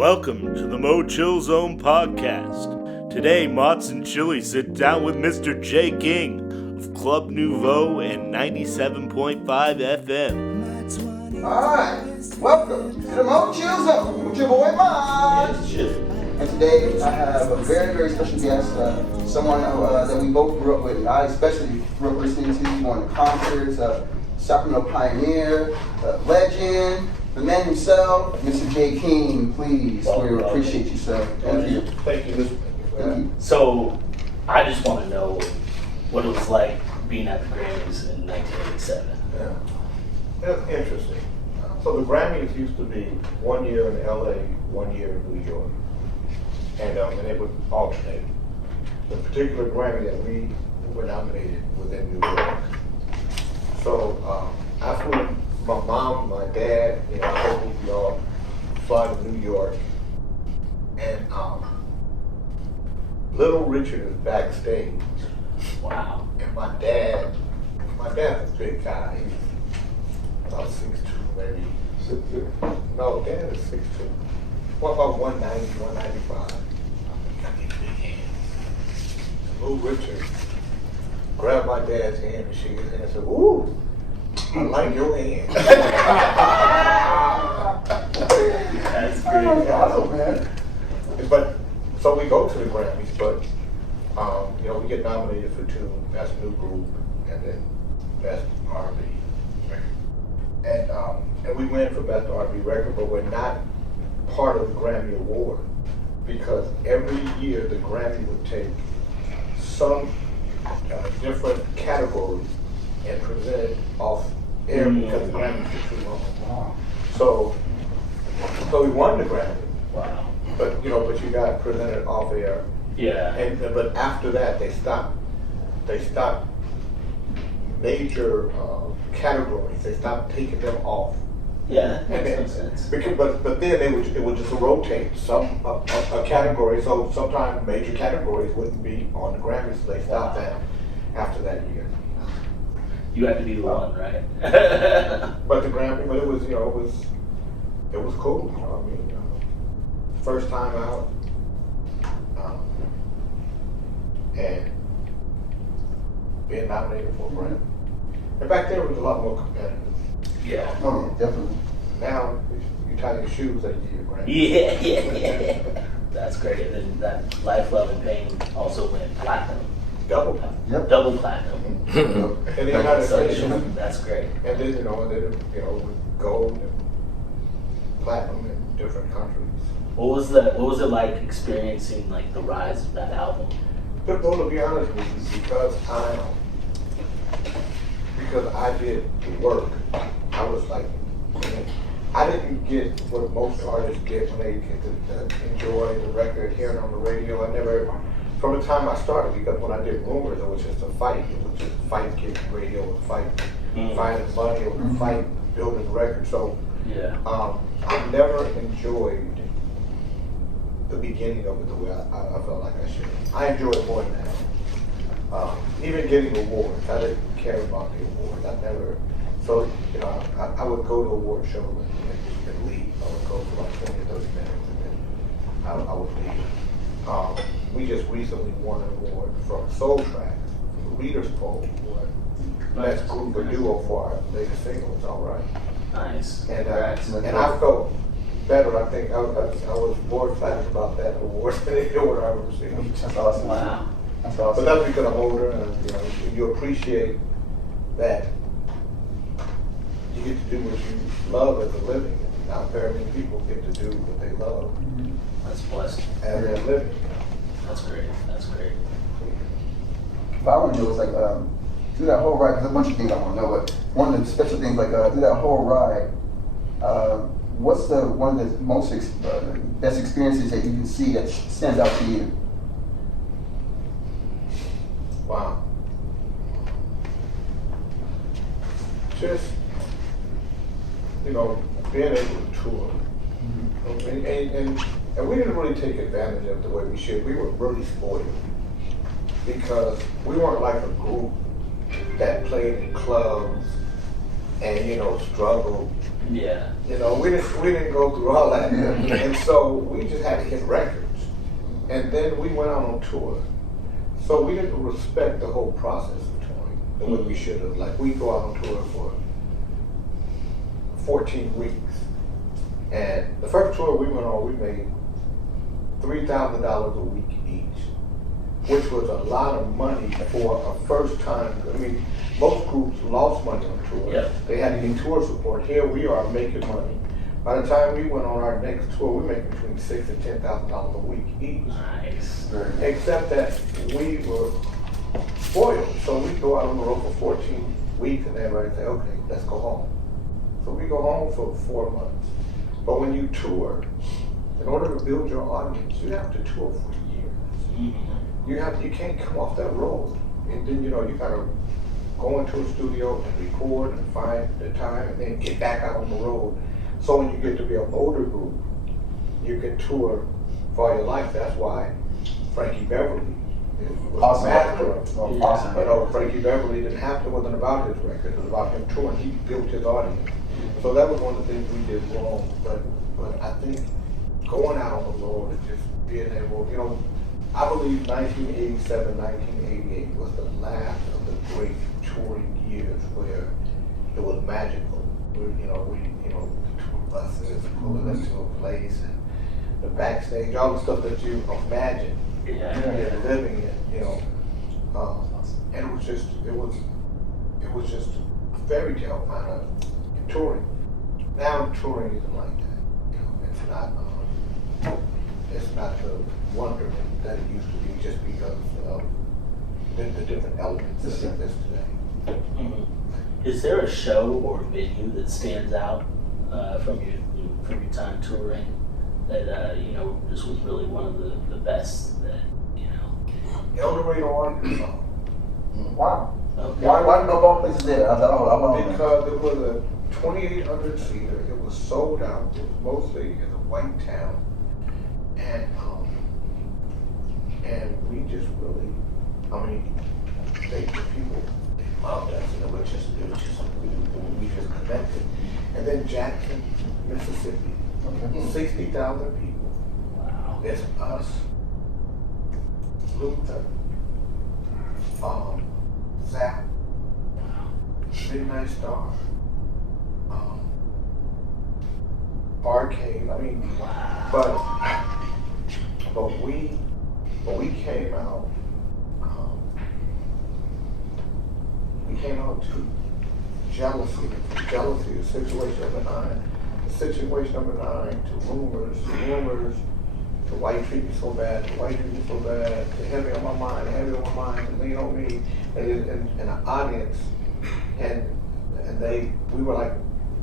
Welcome to the MoChill Zone podcast. Today, Motz and Chilly sit down with Mr. J. King of Club Nouveau and 97.5 FM. Alright, welcome to the MoChill Zone with your boy Motz. And today I have a very, very special guest, someone that we both grew up with. I especially grew up listening to, going to concerts, Sacramento pioneer, legend, the man himself, Mr. J. King. Please, we appreciate you, sir. Thank you. Thank you. So, I just want to know what it was like being at the Grammys in 1987. Yeah, that's interesting. So the Grammys used to be 1 year in LA, 1 year in New York. And it would alternate. The particular Grammy that we were nominated was in New York. So I flew my mom, my dad, we all fly to New York. And Little Richard is backstage. Wow. And my dad's a big guy. He's about 6'2", maybe. 6'2"? No, Dad is 6'2". What about 190, 195? I get big hands. And Little Richard grabbed my dad's hand and shook his hand and said, "Ooh, I like your hand." That's great. Awesome, man. But, so we go to the Grammys, but, we get nominated for 2, Best New Group, and then Best R&B record. And we win for Best R&B record, but we're not part of the Grammy Award, because every year the Grammy would take some different categories and present it off air because the Grammys were too long. Wow. So we won the Grammy. Wow. But you got presented off air. Yeah. But after that they stopped major categories. They stopped taking them off. Yeah, that makes sense. But then it would just rotate a category. So sometimes major categories wouldn't be on the Grammys. So they stopped that after that year. You had to be the one, right? But the Grammy, it was cool. First time out, and being nominated for a Grammy. And back then it was a lot more competitive. Yeah. Oh, yeah, definitely. Now you tie your shoes that you get a Grammy. Yeah. That's great. And then that Life, Love, and Pain also went platinum. Double. Yep. Double platinum. In the United States. That's great. And then with gold and platinum in different countries. What was it like experiencing like the rise of that album? Well, to be honest with you, because I did the work, I was like, I didn't get what most artists get when they get to enjoy the record, hearing it on the radio. I never, from the time I started, because when I did Rumors, it was just a fight. It was just a fight getting radio, it was a fight finding money, it was a fight building the record. So Yeah. I never enjoyed the beginning of it the way I felt like I should. I enjoy it more now. Even getting awards, I didn't care about the awards. I never. So I would go to award shows and leave. I would go for like 20 or 30 minutes and then I would leave. We just recently won an award from Soul Tracks, from the Readers Poll Award. Best group or duo for our latest single. It's all right. Nice. And I felt better. I think I was more excited about that award than any award I ever received. That's awesome. Wow. That's awesome. But that's because I'm older, and you appreciate that you get to do what you love as a living. Not very many people get to do what they love That's blessed. as a living. That's great. That's great. If I want to know, it's like through that whole ride. There's a bunch of things I want to know, but one of the special things, like through that whole ride, what's one of the most best experiences that you can see that stands out to you? Wow. Just being able to tour, and we didn't really take advantage of the way we should. We were really spoiled because we weren't like a group that played in clubs and struggled Yeah. You know, we didn't go through all that. And so we just had to hit records. And then we went out on tour. So we didn't respect the whole process of touring the way we should have. Like, we go out on tour for 14 weeks. And the first tour we went on, we made $3,000 a week each, which was a lot of money for a first time. I mean, most groups lost money on tour. Yep. They had to get tour support. Here we are making money. By the time we went on our next tour, we made between $6,000 and $10,000 a week each. Nice. Except that we were spoiled. So we go out on the road for 14 weeks and everybody say, okay, let's go home. So we go home for 4 months. But when you tour, in order to build your audience, you have to tour for years. You can't come off that road. And then, you gotta go into a studio and record and find the time and then get back out on the road. So when you get to be an older group, you can tour for your life. That's why Frankie Beverly was Awesome. a master. Awesome. Frankie Beverly wasn't about his record, it was about him touring. He built his audience. So that was one of the things we did wrong. But I think going out on the road and just being able, I believe 1987, 1988 was the last of the great touring years where it was magical. Tour buses pulling into a place and the backstage, all the stuff that you imagine living in, and it was just a fairy tale kind of touring. Now touring isn't like that. It's not the wonderment that it used to be just because of the different elements that exist today. Is there a show or venue that stands out from your time touring that just was really one of the best that El Dorado, Arkansas. Wow. Okay. Why no ball places there? I thought, Because it was a 2,800 seater. It was sold out. It was mostly in a white town, and we just really, the people loved us, and we just connected. And then Jackson, Mississippi, 60,000 people. Wow. It's us, Luther, Zap, Midnight Star, Arcade. But we came out. We came out to jealousy, the situation number 9. The situation number 9 to rumors, to why you treat me so bad, to why you treat me so bad, to heavy on my mind, to lean on me, and an audience, and we were like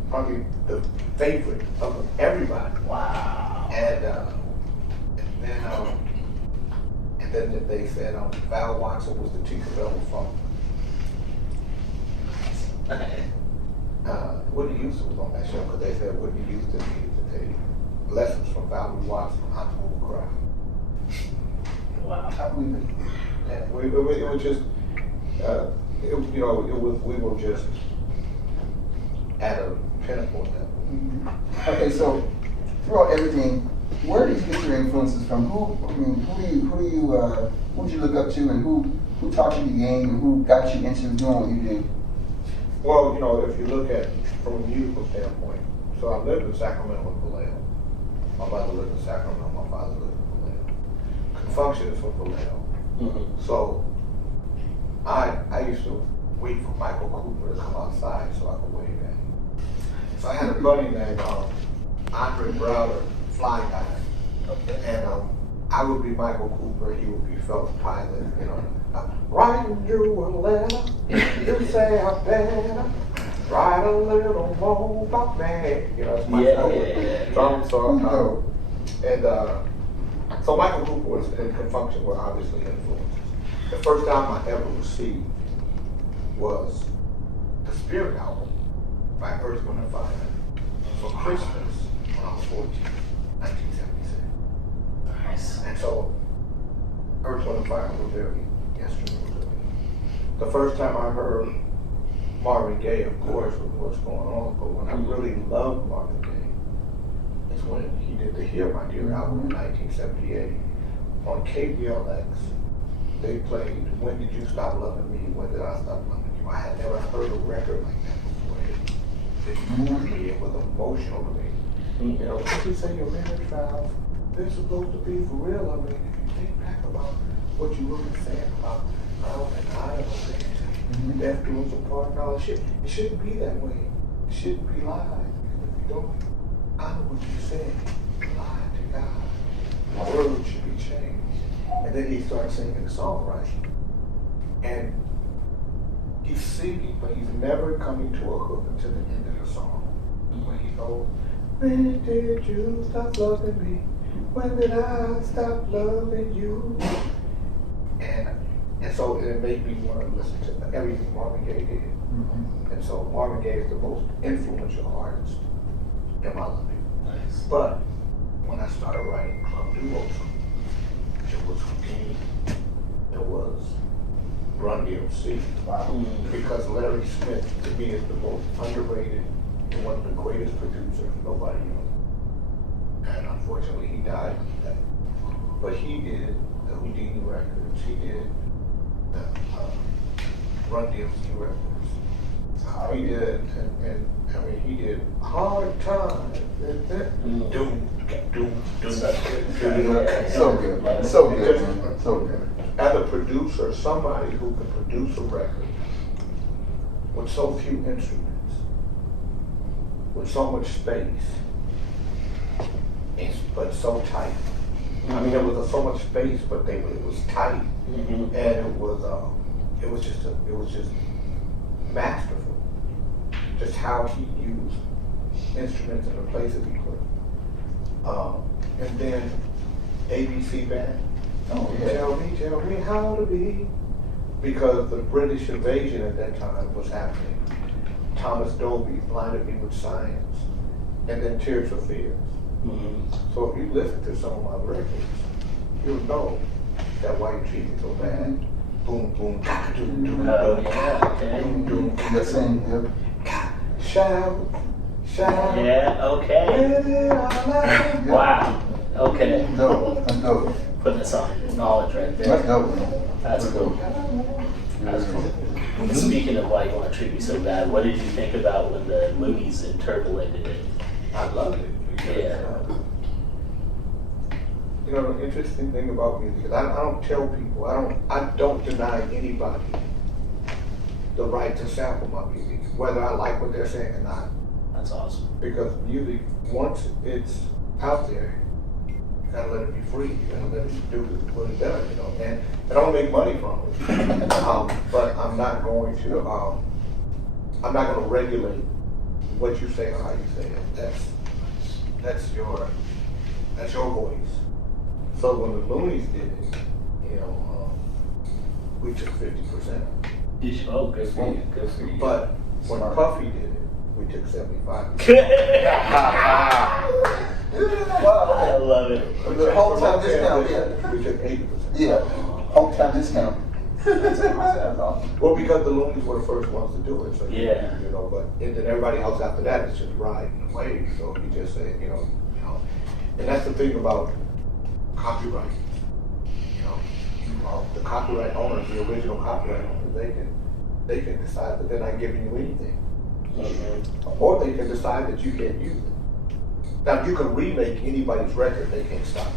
probably the favorite of everybody. Wow. And then they said Val Watson was the Tinkerbell of funk. Whitney Houston was on that show because they said Whitney Houston needed to take lessons from Valerie Watson on how to move a crowd. Wow. And it was just, we were just at a pinnacle at that point. Okay, so throughout everything, where do you get your influences from? Who did you look up to, and who taught you the game, and who got you into doing what you do? Well, if you look at from a musical standpoint, so I lived in Sacramento and Vallejo. My mother lived in Sacramento, my father lived in Vallejo. Confunction is from Vallejo. So I used to wait for Michael Cooper to come outside so I could wave at him. So I had a buddy named Andre Browder, Fly Guy. And I would be Michael Cooper, he would be Phelps Pilot, writing you a letter, you say I better write a little more about me. It's my so Michael Cooper and Confunction were obviously influences. The first album I ever received was the Spirit album by Earth, Wind & Fire for Christmas when I was 14, 1976. Nice. And so Earth, Wind & Fire were very instrumental to me. The first time I heard Marvin Gaye, of course, with what's going on. But when I really loved Marvin Gaye is when he did the Hear My Dear album in 1978 on KBLX. They played When Did You Stop Loving Me? When Did I Stop Loving You? I had never heard a record like that before. It moved me. It was emotional to me. You know, when you say your marriage vows, they're supposed to be for real. I mean, if you think back about what you were saying about love and honor and death do us apart and all that shit, it shouldn't be that way. It shouldn't be lies. Because if you don't honor what you say, you lie to God. The words should be changed. And then he starts singing the songwriting. And he's singing, but he's never coming to a hook until the end of the song. When he goes, when did you stop loving me? When did I stop loving you? And so it made me want to listen to everything Marvin Gaye did. And so Marvin Gaye is the most influential artist in my life. Nice. But when I started writing Club Nouveau, it was Houdini, it was Run DMC. Wow. Because Larry Smith, to me, is the most underrated and one of the greatest producers nobody knows. And unfortunately, he died today. But he did the Houdini records, he did the Run DMC records. He did, and I mean, he did Hard Times. Doom. So good. So good, man. So good. As a producer, somebody who can produce a record with so few instruments, with so much space, but so tight. I mean, there was so much space, but it was tight, and it was just masterful. Just how he used instruments in the places he put. And then ABC Band. Oh, yeah. Tell me how to be. Because the British invasion at that time was happening. Thomas Dolby blinded me with science. And then Tears for Fears. So if you listen to some of my records, you'll know that white treated me so bad. Boom, boom, doom, doom, doom, doom, doom. Shout. Yeah, okay. Wow. Okay. No. Putting this on knowledge right there. That's dope, man. That's cool. That's cool. Speaking of why you want to treat me so bad, what did you think about when the Loonies interpolated it? I loved it. Yeah. You know, the interesting thing about music is I don't tell people, I don't deny anybody the right to sample my music, whether I like what they're saying or not. That's awesome. Because music, once it's out there, you gotta let it be free. You gotta let it do what it does, you know. And I don't make money from it. But I'm not going to regulate what you say or how you say it. That's your voice. So when the Loonies did it, you know, we took 50%. Oh, good for you. Good for you. But when Puffy did it, we took 75%. I love it. The whole time discount, yeah. We took 80%. Yeah. Whole time discount. That's awesome. Well, because the Loonies were the first ones to do it, so yeah, you know. But and then everybody else after that is just riding the wave. So you just say, you know, and that's the thing about copyright. You know, the copyright owners, the original copyright owners, they can decide that they're not giving you anything, or they can decide that you can't use it. Now, if you can remake anybody's record, they can't stop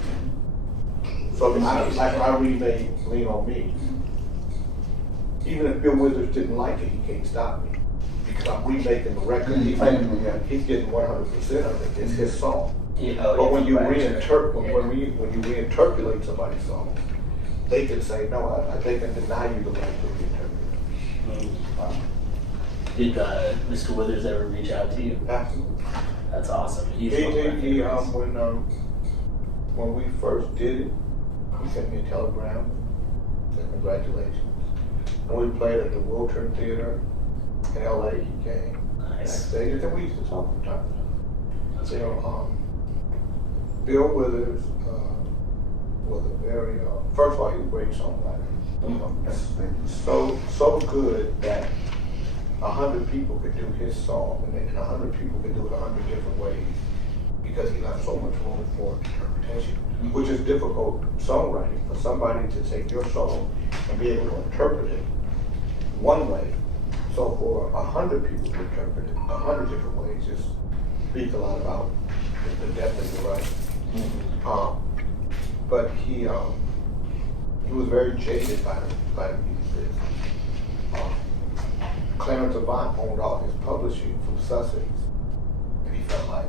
you. So I remade "Lean on Me." Even if Bill Withers didn't like it, he can't stop me because I'm remaking the record. He's getting 100% of it. It's his song. Yeah, but when you reinterpolate somebody's song, they can say no. They can deny you the right to reinterpolate. Did Mr. Withers ever reach out to you? Absolutely. That's awesome. When we first did it, he sent me a telegram. Said congratulations. And we played at the Wiltern Theater in LA. He came. Nice. And we used to talk from time to time. That's Bill Withers was a very first of all, he was a great songwriter. So good that 100 people could do his song, and 100 people could do it 100 different ways because he left so much room for interpretation, which is difficult songwriting for somebody to take your song and be able to interpret it one way. So for 100 people to interpret it 100 different ways just speaks a lot about the depth of your writing. But he was very jaded by the music business. Clarence Avant owned all his publishing from Sussex, and he felt like,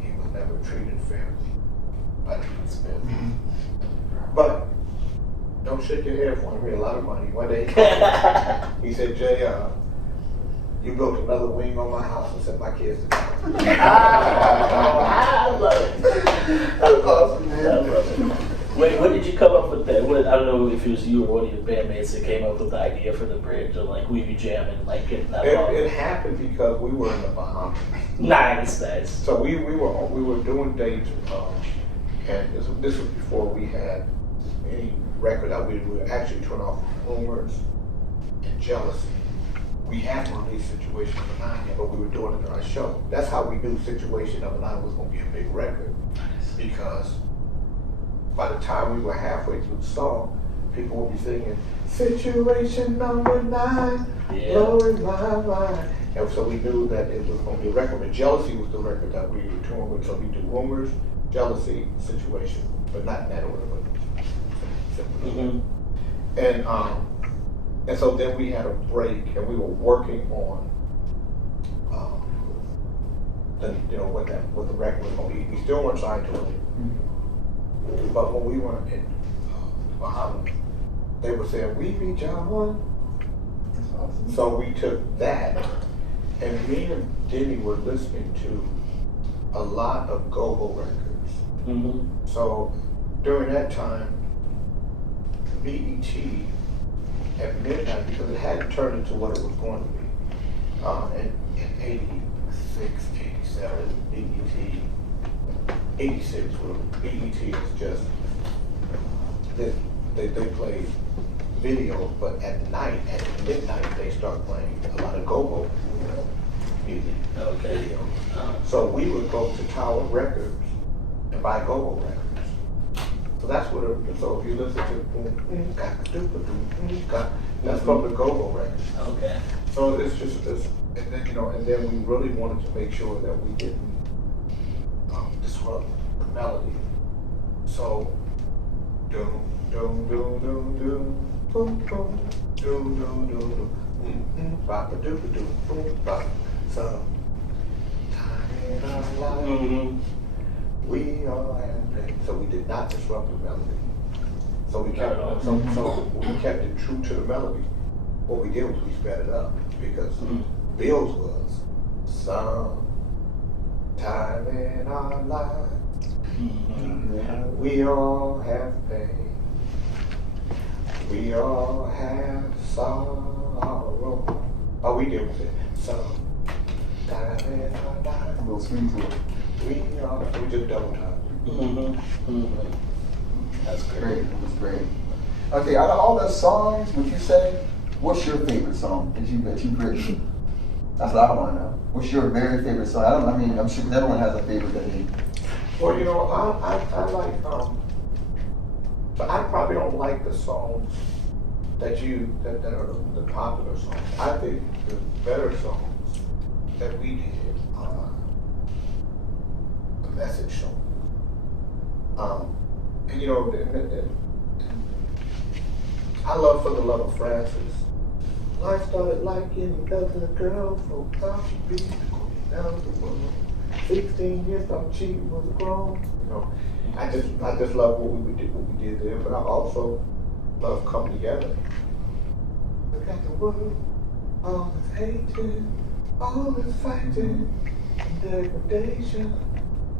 he was never treated fairly by the music business. But don't shake your head for him. He made a lot of money. One day he said, Jay, you built another wing on my house and sent my kids to college. I love it. That's awesome, man. I love it. Wait, when did you come up with that? I don't know if it was you or one of your bandmates that came up with the idea for the bridge, or like we be jamming, like getting that. It happened because we were in the Bahamas. Nice. So we were doing dates, and this was before we had any record out. We were actually turning off Rumors and Jealousy. We hadn't released Situation Number 9 yet, but we were doing it on our show. That's how we knew Situation Number 9 was going to be a big record, because by the time we were halfway through the song, people would be singing Situation Number 9, blowing my mind. And so we knew that it was going to be a record. But Jealousy was the record that we were touring with. So we do Rumors, Jealousy, Situation, but not in that order, but and so then we had a break, and we were working on what the record was going to be. We still weren't signed to it, but when we were in Bahamas, they were saying we be John. So we took that, and me and Denny were listening to a lot of go-go records. So during that time, BET at midnight, because it hadn't turned into what it was going to be. In 86, 87, BET, 86, BET was just, they played video, but at night, at midnight, they start playing a lot of go-go music. Okay. So we would go to Tower Records and buy go-go records. So that's what. So if you listen to that's from the go-go records. Okay. So it's just this, and then and then we really wanted to make sure that we didn't disrupt the melody. So doom doom doom doom doom boom boom doom doom doom ba ba doo doo boom ba. So time in our life. We all have pain. So we did not disrupt the melody. So we kept we kept it true to the melody. What we did was we sped it up, because Bill's was some time in our lives. We all have pain. We all have sorrow. All we did was say some time in our lives. A little swing to it. We just double time. That's Great. That's great. Okay, out of all those songs, would you say, what's your favorite song that you've written? That's what I want to know. What's your very favorite song? I'm sure everyone has a favorite that they. Well, I like, but I probably don't like the songs that are the popular songs. I think the better songs that we did are the message song. I love For the Love of Francis. Life started like any other girl, folks thought she'd be the queen of the world. 16 years, thought she was grown. I just love what we did there, but I also love Come Together. Look at the world, all this hating, all this fighting, degradation,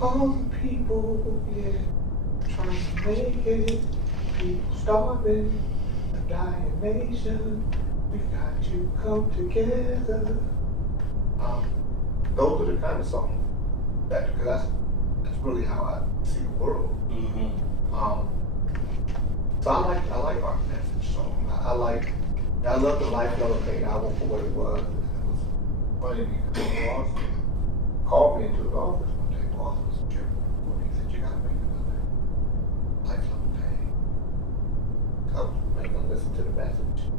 all the people, trying to make it, people starving, a dying nation. We've got to come together. Those are the kind of songs because that's really how I see the world. So I like our message song. I I love the Life Level Paint album for what it was. It was funny because Ross called me into his office one day. Ross was Jim. He said, "You gotta make another Life Level Paint." I was making him listen to the message.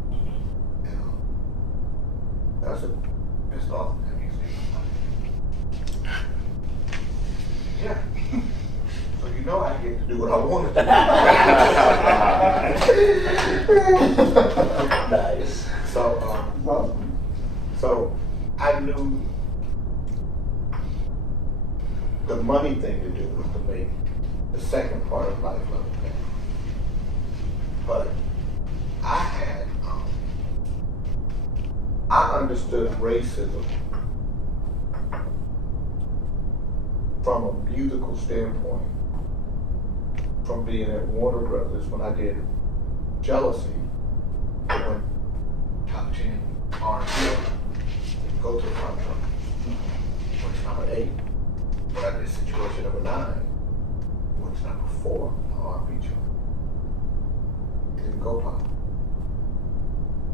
And I said, "It's awesome. Have you seen it?" Yeah. So you know I get to do what I want to do. Nice. So I knew the money thing to do was to make the second part of Life Level Paint. But I understood racism from a musical standpoint, from being at Warner Brothers when I did Jealousy, I went top 10 R&B, go to the front drum, went to number 8. When I did Situation number 9, went to number 4 on the R&B chart. It didn't go pop.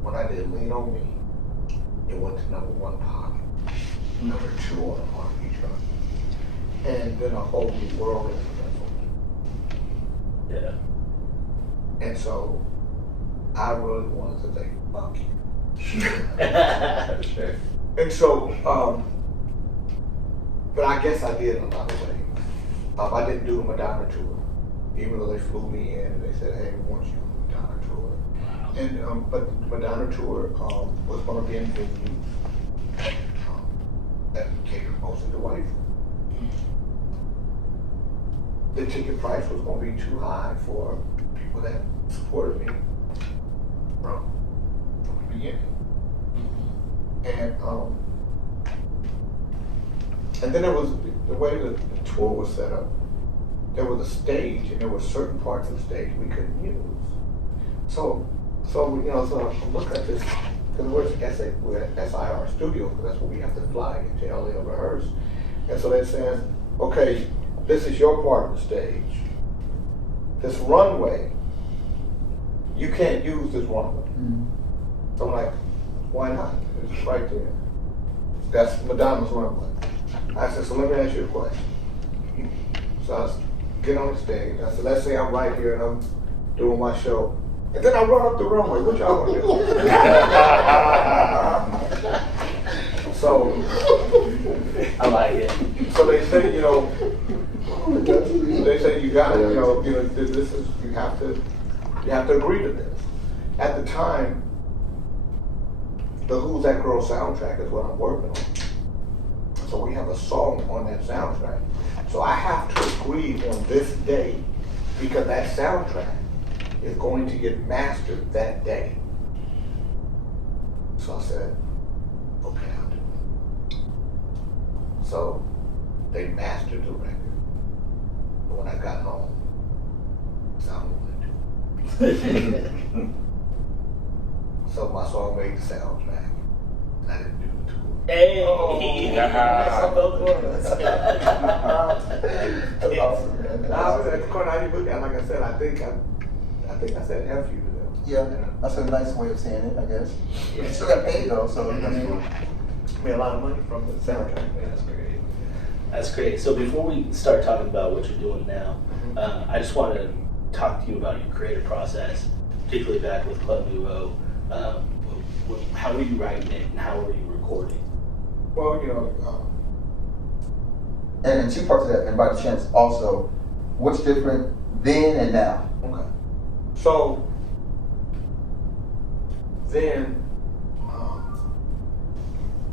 When I did Lean on Me, it went to number 1 pop, number 2 on the R&B chart. And then a whole new world into that. Yeah. And so I really wanted to say, fuck you. Sure. And so, but I guess I did in a lot of ways. I didn't do the Madonna tour, even though they flew me in and they said, "Hey, we want you on the Madonna tour." Wow. And but the Madonna tour was going to be in venues that catered mostly to white folks. The ticket price was going to be too high for people that supported me from the beginning. And then there was the way the tour was set up. There was a stage, and there were certain parts of the stage we couldn't use. So I look at this, because we're at SIR Studio, because that's where we have to fly into LA to rehearse. And so they're saying, okay, this is your part of the stage. This runway, you can't use this runway. Mm-hmm. So I'm like, why not? It's right there. That's Madonna's runway. I said, so let me ask you a question. So I get on the stage. I said, let's say I'm right here and I'm doing my show. And then I run up the runway. What y'all gonna do? So I like it. So they say, you got it, this is, you have to agree to this. At the time, the Who's That Girl soundtrack is what I'm working on. So we have a song on that soundtrack. So I have to agree on this day because that soundtrack is going to get mastered that day. So I said, okay, I'll do it. So they mastered the record. But when I got home, sound went to it. So my song made the soundtrack, and I didn't do the tour. Hey! That's awesome, man. I was at the corner, how you look at it, like I said, I think I said F you to them. Yeah, that's a nice way of saying it, I guess. Yeah. You still got paid though, so I mean, made a lot of money from the soundtrack. That's great. That's great. So before we start talking about what you're doing now, I just want to talk to you about your creative process, particularly back with Club Nouveau. How were you writing it and how were you recording? Well, and two parts of that, and by the chance also, what's different then and now? Okay. So then,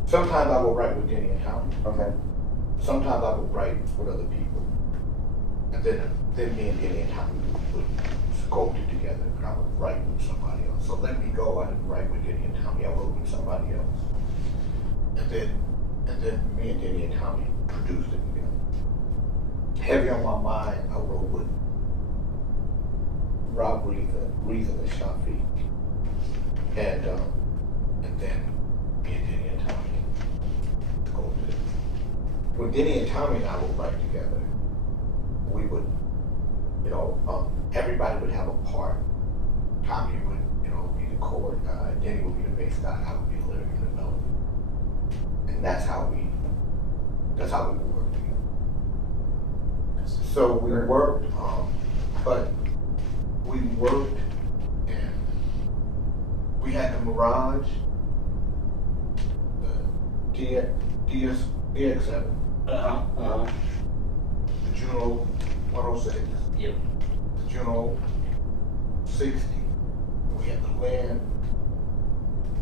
sometimes I will write with Denny and Tommy. Okay. Sometimes I would write with other people. And then me and Denny and Tommy would sculpt it together, and I would write with somebody else. So Let Me Go, I didn't write with Denny and Tommy, I wrote with somebody else. And then me and Denny and Tommy produced it together. Heavy on My Mind, I wrote with Rob Reason and Shafi. And then me and Denny and Tommy sculpted it. When Denny and Tommy and I would write together, we would, everybody would have a part. Tommy would, be the chord guy, Danny would be the bass guy, I would be the lyric and the melody. And that's how we would work together. So we worked, but we worked and we had the Mirage, the DX7, the Juno 106, Yep. the Juno 60. We had the Land,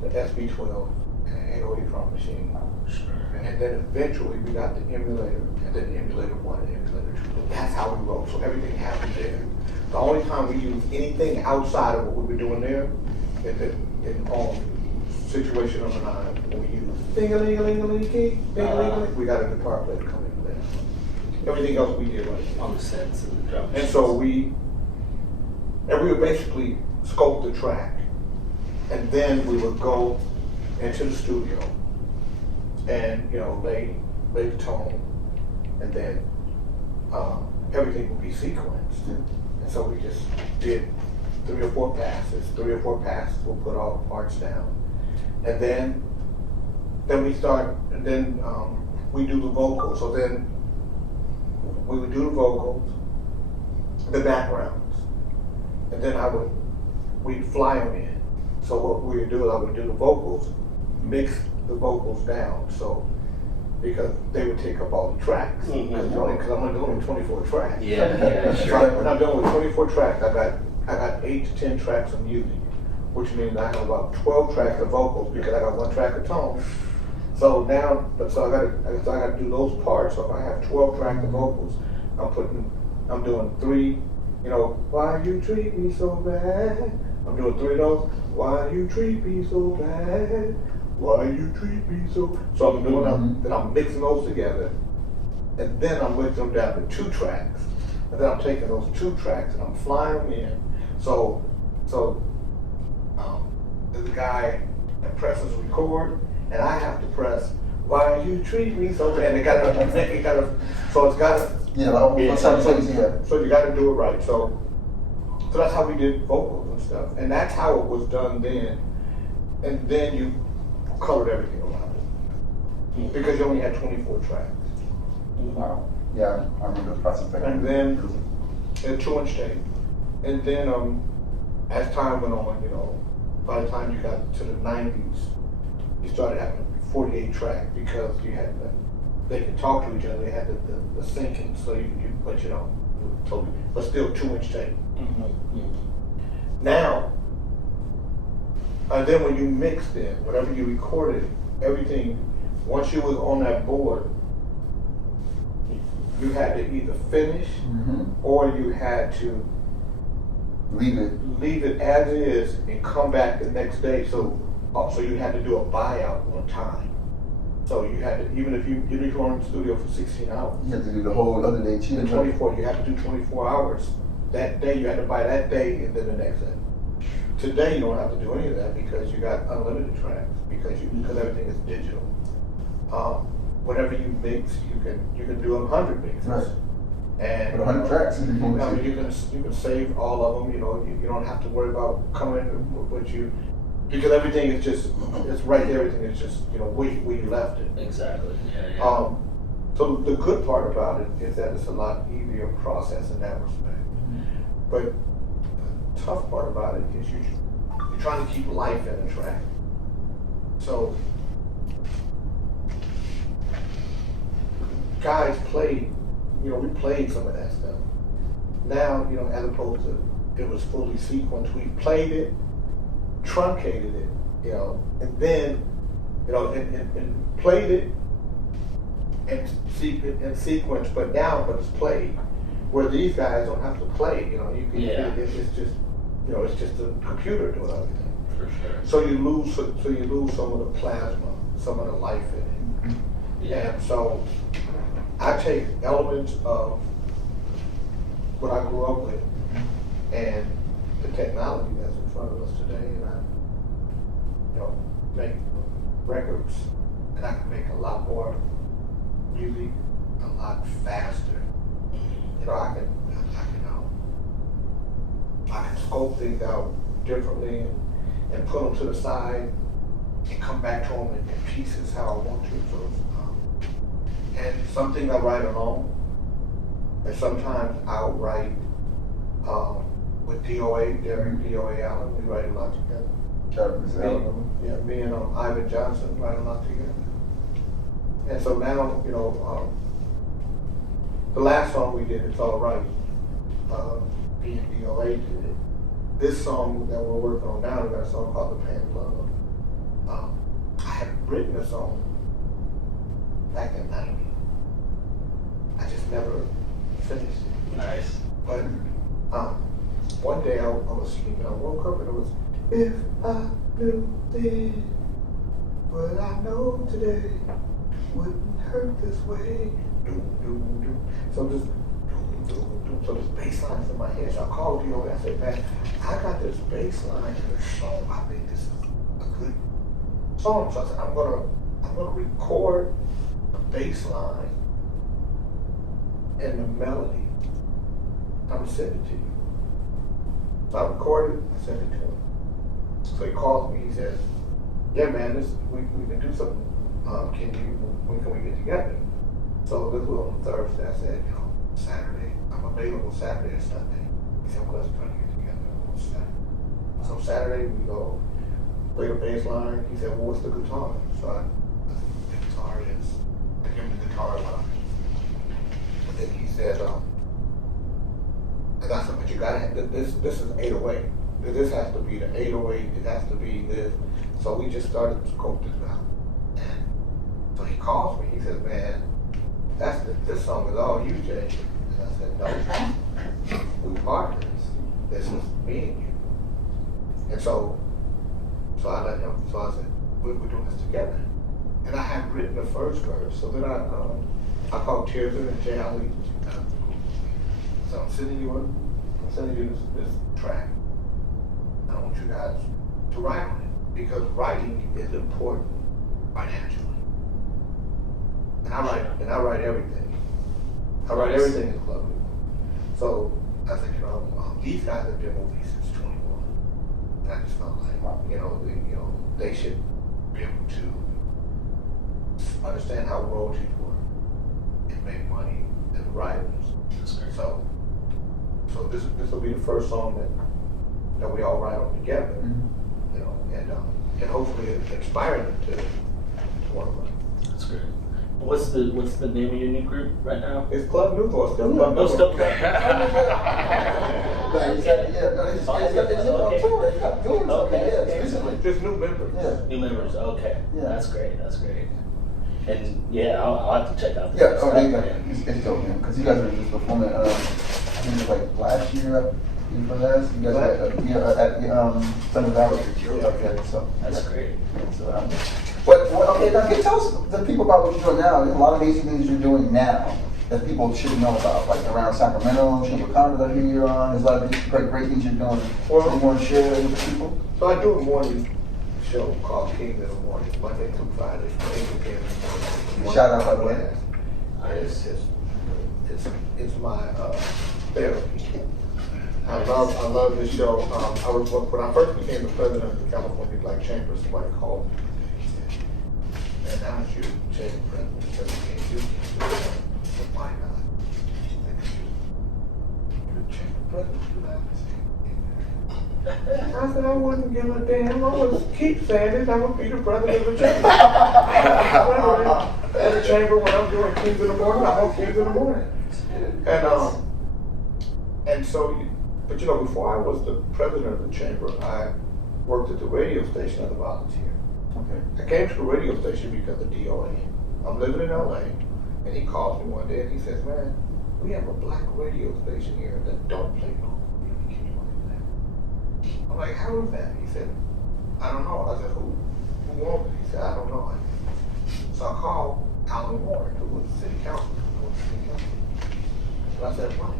the SB12, and an 808 drum machine. Sure. And then eventually we got the emulator, and then the emulator 1 and emulator 2. That's how we wrote. So everything happened there. The only time we used anything outside of what we were doing there is in situation number 9, when we used ding-a-ling-a-ling-a-ling-key, ding-a-ling-a-ling, we got a guitar player to come in there. Everything else we did right On the sets and the drum. and so we would basically scope the track, and then we would go into the studio and lay the tone, and then everything would be sequenced. And so we just did 3 or 4 passes. We'll put all the parts down, and then we start, and then we do the vocals. So then we would do the vocals, the backgrounds, and then we'd fly them in. So what we would do is I would do the vocals, mix the vocals down, so because they would take up all the tracks. Because I'm only doing 24 tracks. Yeah, So sure. when I'm done with 24 tracks, I got 8 to 10 tracks of music, which means I have about 12 tracks of vocals because I got 1 track of tone. So now, so I gotta do those parts. So if I have 12 tracks of vocals, I'm doing 3. Why you treat me so bad? I'm doing 3 of those. Why you treat me so bad? Why you treat me so? So I'm doing then I'm mixing those together, and then I'm mixing them down to 2 tracks, and then I'm taking those 2 tracks and I'm flying them in. So there's a guy that presses record, and I have to press why you treat me so bad. So it's gotta. So you gotta do it right. So that's how we did vocals and stuff, and that's how it was done then. And then you colored everything around it because you only had 24 tracks. Wow. Yeah, I remember the process back And then a 2-inch tape. And then as time went on, by the time you got to the 90s, you started having 48 track because you had they could talk to each other. They had the syncing, so but still 2-inch tape. Now, and then when you mixed it, whatever you recorded, everything, once you was on that board, you had to either finish or you had to leave it as is and come back the next day. So you had to do a buyout on time. So you had to, even if you were in the studio for 16 hours. You had to do the whole other day too. 24, you had to do 24 hours. That day you had to buy that day and then the next day. Today you don't have to do any of that because you got unlimited tracks because everything is digital. Whenever you mix, you can do 100 mixes. Right. And 100 tracks. You can save all of them. You don't have to worry about coming with you because everything is just it's right there. Everything is just where you left it. Exactly. Yeah. So the good part about it is that it's a lot easier process in that respect. But the tough part about it is you're trying to keep life in a track. So guys played, we played some of that stuff. Now, as opposed to it was fully sequenced, we played it, truncated it, and then, and played it and sequence, but it's played. Where these guys don't have to play, it's just, it's just a computer doing everything. For sure. So you lose some of the plasma, some of the life in it. Yeah. And so I take elements of what I grew up with and the technology that's in front of us today, and I, make records, and I can make a lot more music, a lot faster. I can scope things out differently and put them to the side and come back to them in pieces how I want to. So, and some things I write alone, and sometimes I'll write with DOA, Derek DOA Allen. We write a lot together. Yeah, me and Ivan Johnson write a lot together. And so now, you know, the last song we did, It's All Right, me and DOA did it. This song that we're working on now, we got a song called The Pain of Love. I had written a song back in '90. I just never finished it. Nice. But one day I was sleeping, I woke up and it was, if I knew then what I know today wouldn't hurt this way. Doom, doom, doom. So this doom, doom, doom. So this bass line's in my head. So I called DOA. I said, man, I got this bass line in this song. I think this is a good song. So I said, I'm gonna record the bass line and the melody. I'm gonna send it to you. So I recorded it, I sent it to him. So he calls me, he says, yeah man, we can do something. When can we get together? So this was on Thursday. I said, you know, Saturday. I'm available Saturday and Sunday. He said, well, let's try to get together on Saturday. So Saturday we go play the bass line. He said, well, what's the guitar? So the guitar is, I give him the guitar line. And then he said, and I said, but you gotta have, this is 808. This has to be the 808, it has to be this. So we just started to scope this out. And so he calls me, he says, man, this song is all you, Jay. And I said, no, we partners. This is me and you. And so I let him, so I said, we're doing this together. And I had written the first verse, so then I called Tears and Jay Ali. So I'm sending you this track. I want you guys to write on it because writing is important financially. And I write everything. I write everything in Club Nouveau. So I said, you know, these guys have been with me since 21. And I just felt like, you know, they should be able to understand how royalties work and make money as writers. So this will be the first song that we all write on together, you know, and hopefully inspire them to want to write. That's great. What's the name of your new group right now? It's Club Nouveau. Still Club Nouveau. Still Just new members. Yeah. New members. Okay. Yeah. That's great. That's great. And yeah, I'll have to check out the Yeah, there you go. It's dope, man. Because you guys were just performing, I think it was like last year, for that. You guys at Thunder Valley. Okay, so that's great. So, okay, now tell us the people about what you're doing now. There's a lot of amazing things you're doing now that people should know about, like around Sacramento, Chamber of Commerce that I hear you're on. There's a lot of great things you're doing. Well, you want to share with the people? So I do a morning show called Kings in the Morning, Monday through Friday, 8 to 10 in the morning. Shout out, by the way. It's my therapy. I love this show. When I first became the president of the California Black Chamber, somebody called me. And now it's you, chamber president, because you can't do this. Why not? You're the chamber president, do that. I said I wouldn't give a damn. I would keep saying it. I would be the president of the chamber. At the chamber, when I'm doing Kings in the Morning, I host Kings in the Morning. And so, but you know, before I was the president of the chamber, I worked at the radio station as a volunteer. Okay. I came to the radio station because of DOA. I'm living in LA, and he calls me one day and he says, man, we have a black radio station here that don't play no music. Can you believe that? I'm like, how is that? He said, I don't know. I said, who wants it? He said, I don't know. So I called Alan Warren, who was the city council. So I said, why?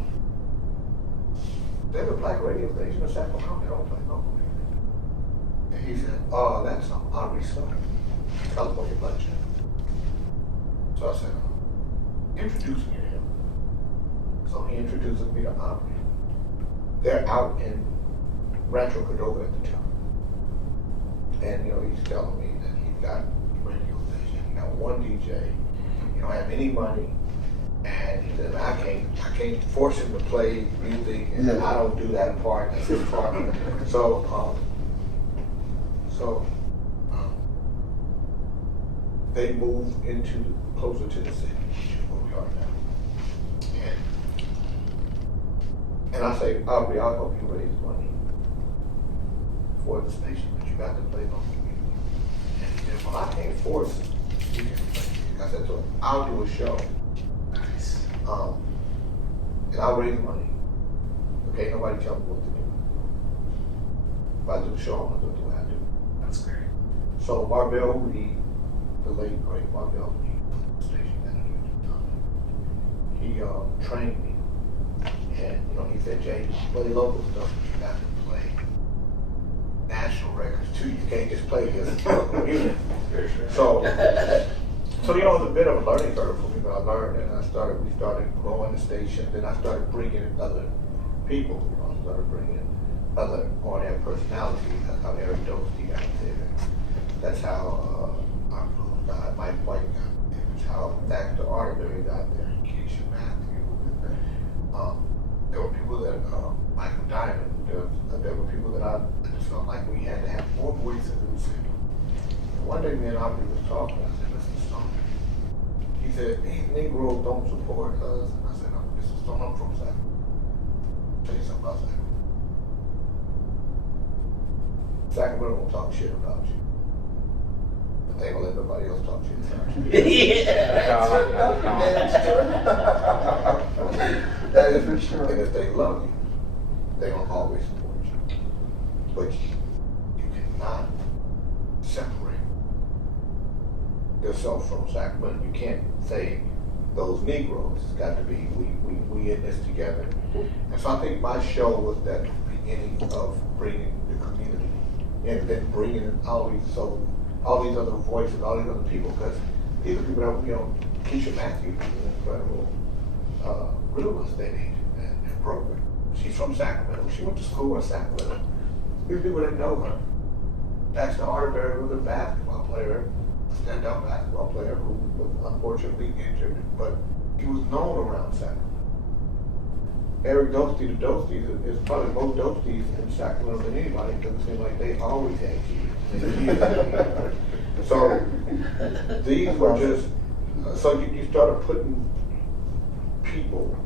There's a black radio station in Sacramento. They don't play no music. And he said, oh, that's Aubrey Son, California Black Chamber. So I said, introduce me to him. So he introduces me to Aubrey. They're out in Rancho Cordova at the time. And, he's telling me that he's got a radio station, he got one DJ, he don't have any money, and he said, I can't force him to play music, and I don't do that part, that's his part. So they moved closer to the city, which is where we are now. And I say, I'll help you raise money for the station, but you got to play local music. And he said, well, I can't force you to play music. I said, so I'll do a show. Nice. And I'll raise money. Okay, nobody tell me what to do. If I do the show, I'm going to do what I do. That's great. So Marvell Reed, the late great Marvell Reed, station manager, he trained me. And he said, Jay, you play local stuff, but you got to play national records too. You can't just play this local music. So it's a bit of a learning curve for me, but I learned, and we started growing the station. Then I started bringing in other people. I started bringing in other on-air personalities. That's how Eric Dostey got there. That's how our blues guy, Mike White got there. That's how Dr. Arterberry got there, and Keisha Matthews. There were people that, Michael Diamond, there were people that I just felt like we had to have more voices in the city. And one day me and Aubrey was talking, I said, Mr. Stone, he said, these Negroes don't support us. And I said, Mr. Stone, I'm from Sacramento. Tell you something about Sacramento. Sacramento won't talk shit about you. But they won't let nobody else talk shit about you. That is for sure. And if they love you, they're going to always support you. But you cannot separate yourself from Sacramento. You can't say those Negroes. It's got to be we in this together. And so I think my show was that beginning of bringing the community and then bringing in all these other voices, all these other people, because these are people that, Keisha Matthews is an incredible real estate agent and broker. She's from Sacramento. She went to school in Sacramento. These people didn't know her. Dr. Arterberry was a basketball player, a standout basketball player who was unfortunately injured, but he was known around Sacramento. Eric Dostey, the Dosteys, is probably more Dosteys in Sacramento than anybody, because it seems like they always had kids. So these were just, so you started putting people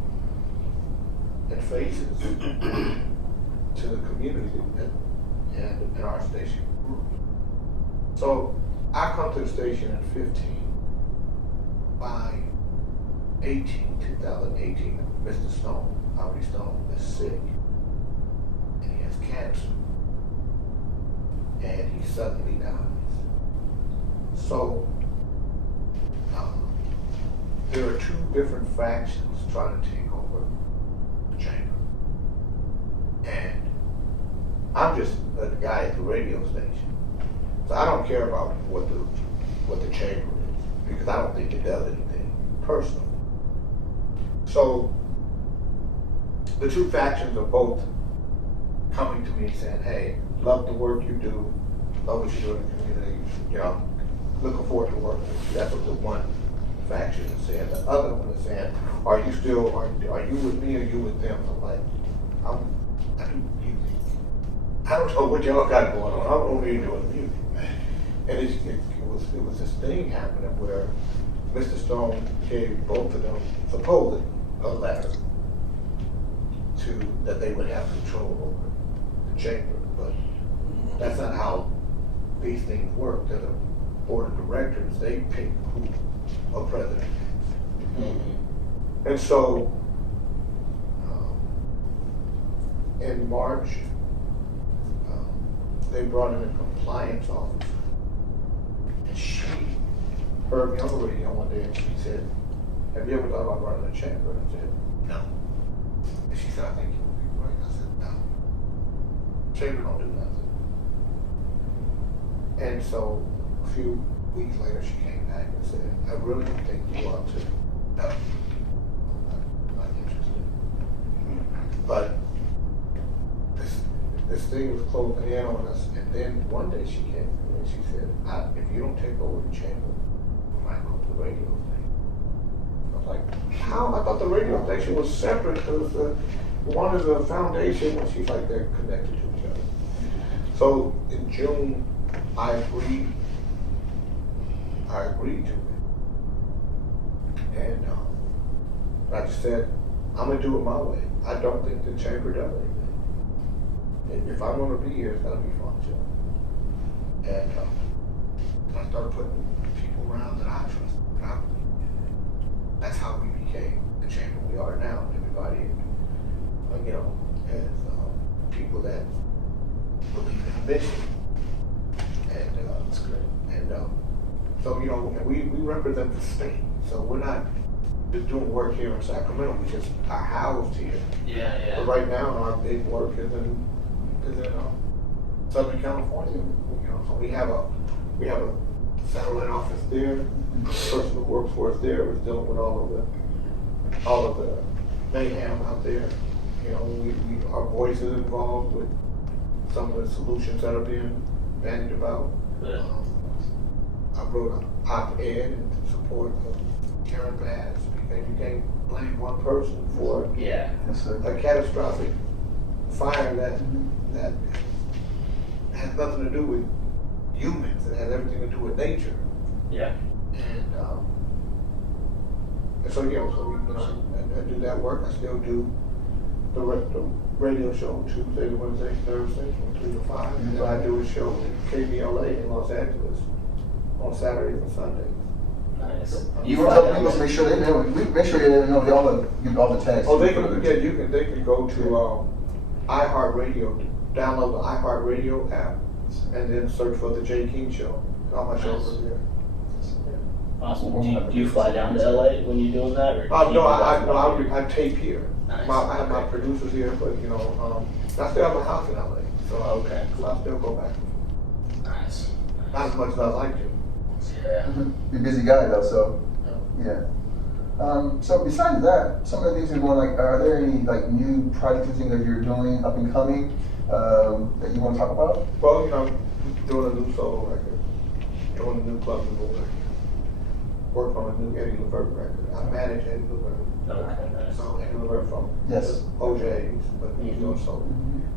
and faces to the community and our station grew. So I come to the station at 15. By 2018, Mr. Stone, Howard Stone, is sick. And he has cancer. And he suddenly dies. So there are two different factions trying to take over the chamber. And I'm just a guy at the radio station. So I don't care about what the chamber is, because I don't think it does anything personal. So the two factions are both coming to me saying, hey, love the work you do, love what you do in the community, looking forward to working with you. That's what the one faction is saying. The other one is saying, are you with me or you with them? I'm like, I do music. I don't know what y'all got going on. I don't know what you're doing music. And it was this thing happening where Mr. Stone gave both of them supposedly a letter that they would have control over the chamber, but that's not how these things work. To the board of directors, they pick who a president is. Mm-hmm. And so in March, they brought in a compliance officer, and she heard me on the radio one day, and she said, have you ever thought about running a chamber? And I said, no. And she said, I think you would be great. I said, no. Chamber don't do nothing. And so a few weeks later, she came back and said, I really think you ought to. No, I'm not interested. But this thing was closing in on us, and then one day she came to me and she said, if you don't take over the chamber, we might close the radio thing. I was like, how? I thought the radio station was separate because one is a foundation, and she's like, they're connected to each other. So in June, I agreed to it. And I just said, I'm going to do it my way. I don't think the chamber does anything. And if I'm going to be here, it's got to be functional. And I started putting people around that I trust. That's how we became the chamber we are now. Everybody, you know, has people that believe in the mission. And That's great. And so, you know, we represent the state. So we're not just doing work here in Sacramento. We just are housed here. Yeah. But right now, our big work is in Southern California. You know, so we have a satellite office there. The person who works for us there is dealing with all of the mayhem out there. You know, our voice is involved with some of the solutions that are being bandied about. Yeah. I wrote an op-ed in support of Karen Bass because you can't blame one person for a catastrophic fire that has nothing to do with humans. It has everything to do with nature. Yeah. And so I do that work. I still do the radio show Tuesday, Wednesday, Thursday from 3 to 5. And then I do a show at KBLA in Los Angeles on Saturdays and Sundays. Nice. You must make sure they know. We make sure they know all the tags. Oh, they can go to iHeartRadio, download the iHeartRadio app, and then search for the Jay King Show. All my shows are there. Awesome. Do you fly down to LA when you're doing that? Or No, I tape here. Nice. I have my producers here, but I still have a house in LA, so Okay. So I still go back. Nice. Not as much as I'd like to. Yeah. You're a busy guy though, so yeah. So besides that, some of the things you're going like, are there any like new projects and things that you're doing up and coming that you want to talk about? Well, doing a new solo record, doing a new Club Nouveau record, work on a new Eddie Levert record. I manage Eddie Levert. Okay, nice. So Eddie Levert from Yes. OJ's, but he's doing solo.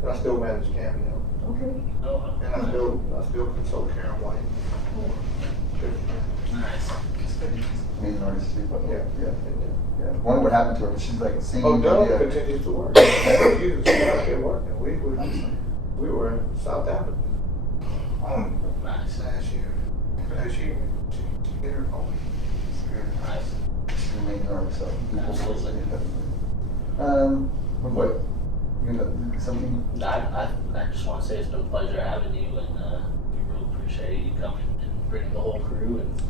And I still manage Cameo. Okay. Oh, And I still consult Karen White. nice. Amazing artist too, but Yeah. Wonder what happened to her. She's like singing. Oh, Doug continues to work. She's out there working. We were in South Africa Nice. last year. She did her home. Nice. She's an amazing artist. So Absolutely. what? You got something? I just want to say it's been a pleasure having you, and we really appreciate you coming and bringing the whole crew and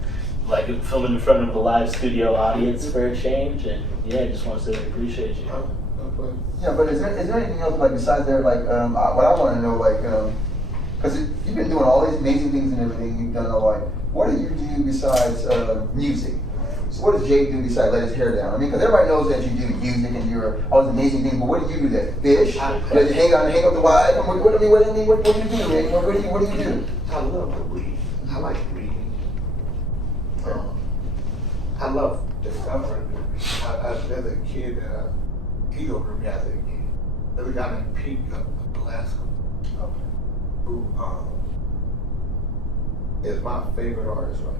like filming in front of a live studio audience for a change. And yeah, I just want to say we appreciate you. Yeah, but is there anything else like besides there like what I want to know like because you've been doing all these amazing things and everything you've done all like what do you do besides music? So what does Jay do besides let his hair down? I mean, because everybody knows that you do music and you're all these amazing things, but what do you do that? Fish? Does you hang out with the wife? What do you do, man? What do you do? I love to read. I like reading. I love discovering movies. There's a kid, he's over me as a kid. There's a guy named Pete up in Alaska who is my favorite artist right now.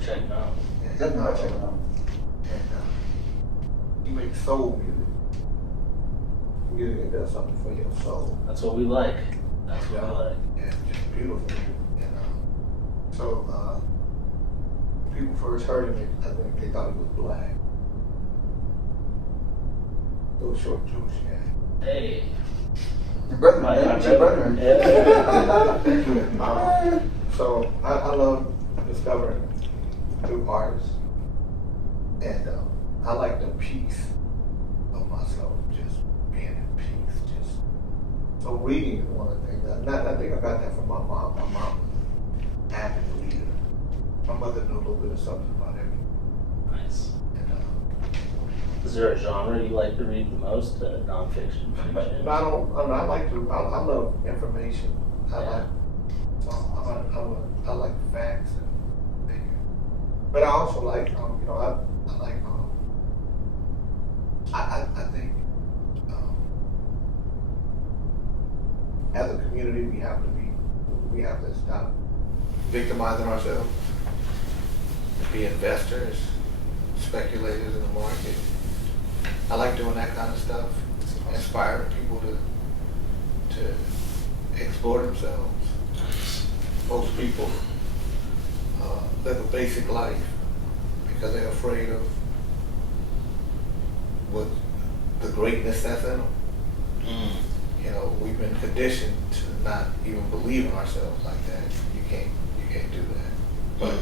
Check him out. Definitely check him out. And he makes soul music. Music that does something for your soul. That's what we like. That's what we like. And just beautiful. And so people first heard of it, I think they thought he was black. Little short Jewish guy. Hey. Your brother, man. Your brother. Yeah. So I love discovering new artists, and I like the peace of myself, just being in peace. Just so reading is one of the things. I think I got that from my mom. My mom was an avid reader. My mother knew a little bit of something about everything. Nice. And Is there a genre you like to read the most? Nonfiction, fiction? No, I love information. I like facts and figures. But I also like, I think as a community we have to stop victimizing ourselves, be investors, speculators in the market. I like doing that kind of stuff, inspiring people to explore themselves. Most people live a basic life because they're afraid of what the greatness that's in them. You know, we've been conditioned to not even believe in ourselves like that. You can't do that. But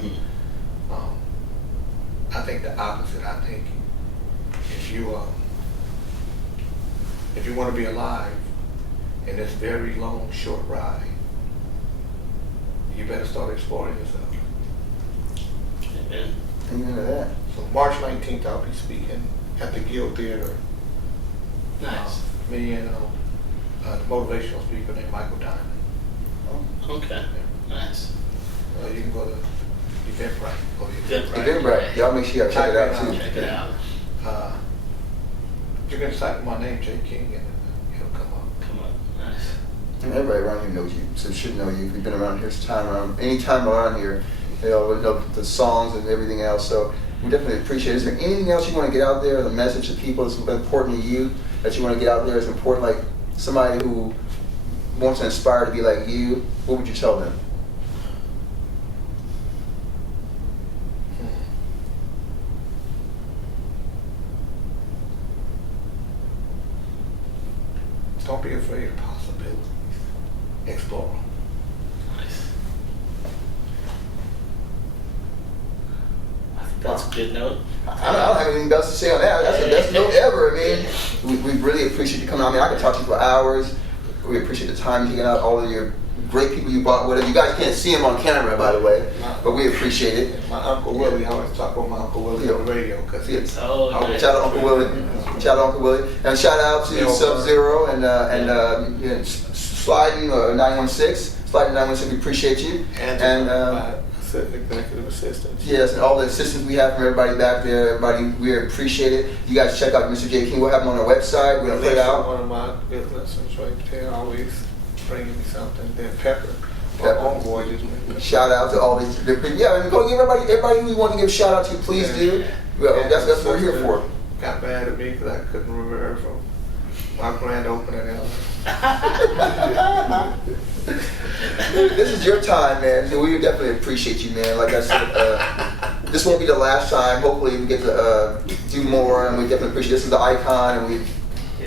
I think the opposite. I think if you want to be alive in this very long, short ride, you better start exploring yourself. Amen. Amen to that. So March 19th, I'll be speaking at the Guild Theater. Nice. Me and a motivational speaker named Michael Diamond. Okay. Nice. You can go to Eventbrite. Eventbrite. Y'all make sure y'all check it out too. Check it out. You can type my name, J. King, and it'll come up. Come on. Nice. And everybody around here knows you, so should know you. We've been around here any time around here, they always know the songs and everything else. So we definitely appreciate it. Is there anything else you want to get out there, the message to people that's important to you, that you want to get out there is important, like somebody who wants to inspire to be like you, what would you tell them? Don't be afraid of possibilities. Explore them. Nice. I think that's a good note. I don't have anything else to say on that. That's the best note ever. I mean, we really appreciate you coming out. I mean, I could talk to you for hours. We appreciate the time you taking out, all of your great people you brought with us. You guys can't see him on camera, by the way, but we appreciate it. My Uncle Willie, I always talk about my Uncle Willie on the radio because nice. shout out Uncle Willie. Shout out Uncle Willie. And shout out to Sub-Zero and Sliding 916. Sliding 916, we appreciate you. And executive assistants. Yes, and all the assistants we have from everybody back there. Everybody, we appreciate it. You guys check out Mr. J. King. We'll have him on our website. We're going to put it out. One of my good lessons right there, always bringing me something. Then Pepper. Homeboy just shout out to all these different. Yeah, and go give everybody who we want to give shout out to, please do. Well, that's what we're here for. Got mad at me because I couldn't remember her from my grand opening. This is your time, man. So we definitely appreciate you, man. Like I said, this won't be the last time. Hopefully, we get to do more, and we definitely appreciate. This is the icon, and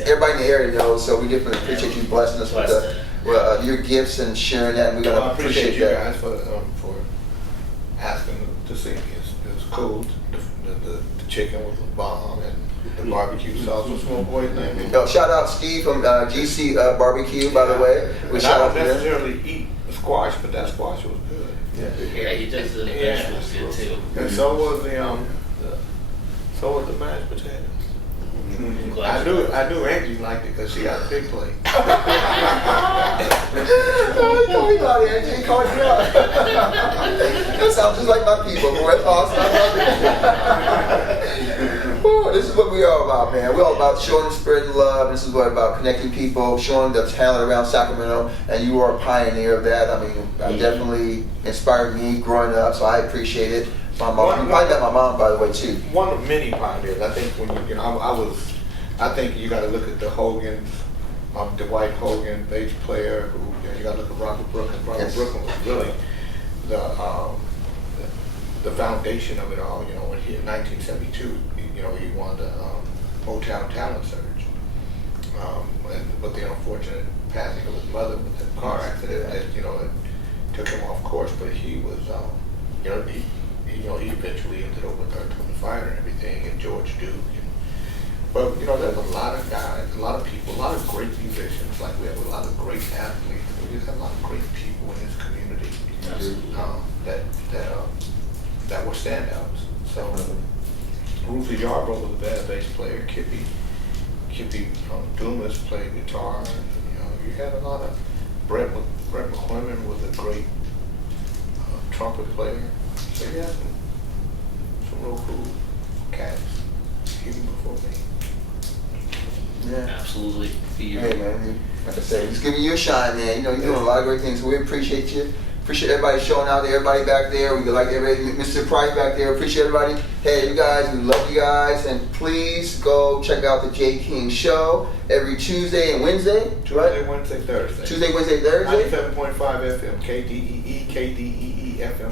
everybody in the area knows. So we definitely appreciate you blessing us with your gifts and sharing that. And we're gonna appreciate you guys for asking to see me. It was cool. The chicken was bomb and the barbecue sauce. What's my boy's name? Shout out Steve from GC Barbecue, by the way. I don't necessarily eat squash, but that squash was good. Yeah, he does the vegetables good too. And so was the mashed potatoes. I knew Angie liked it because she got a big plate. We thought Angie called you out. That sounds just like my people, boy. That's awesome. I love it. This is what we are about, man. We're all about showing, spreading love. This is what about connecting people, showing the talent around Sacramento, and you are a pioneer of that. I mean, definitely inspired me growing up, so I appreciate it. My mom, you probably got my mom, by the way, too. One of many pioneers. I think when I think you got to look at the Hogans, Dwight Hogan, bass player. Who you got to look at Robert Brooklyn. Robert Brooklyn was really the foundation of it all. You know, when he in 1972, he won the Motown Talent Search, but the unfortunate passing of his mother with the car accident, that took him off course. But he was, he eventually ended up with Earth, Wind & Fire and everything, and George Duke. But there's a lot of guys, a lot of people, a lot of great musicians. Like we have a lot of great athletes. We just have a lot of great people in this community that were standouts. So Ruthie Yarbrough was a bad bass player. Kippy Dumas played guitar. You had a lot of Brett McClellan was a great trumpet player. So you had some real cool cats even before me. Yeah. Absolutely. Hey man, like I said, just giving you a shine, man. You're doing a lot of great things. So we appreciate you. Appreciate everybody showing out there, everybody back there. We like everybody, Mr. Price back there. Appreciate everybody. Hey, you guys, we love you guys, and please go check out the J King Show every Tuesday and Wednesday. Tuesday, Wednesday, Thursday. Tuesday, Wednesday, Thursday. 97.5 FM, KDEE.org.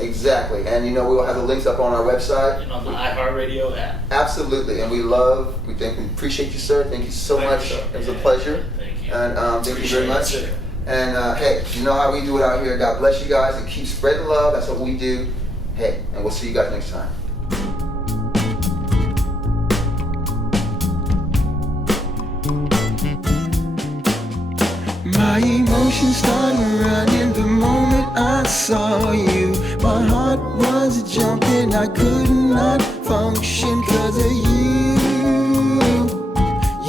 Exactly, and we will have the links up on our website. And on the iHeartRadio app. Absolutely, and we appreciate you, sir. Thank you so much. Sir. It was a pleasure. Thank you. And thank you very much. And hey, you know how we do it out here. God bless you guys and keep spreading love. That's what we do. Hey, and we'll see you guys next time. My emotions started running the moment I saw you. My heart was jumping, I could not function 'cause of you.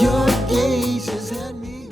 Your gaze has had me.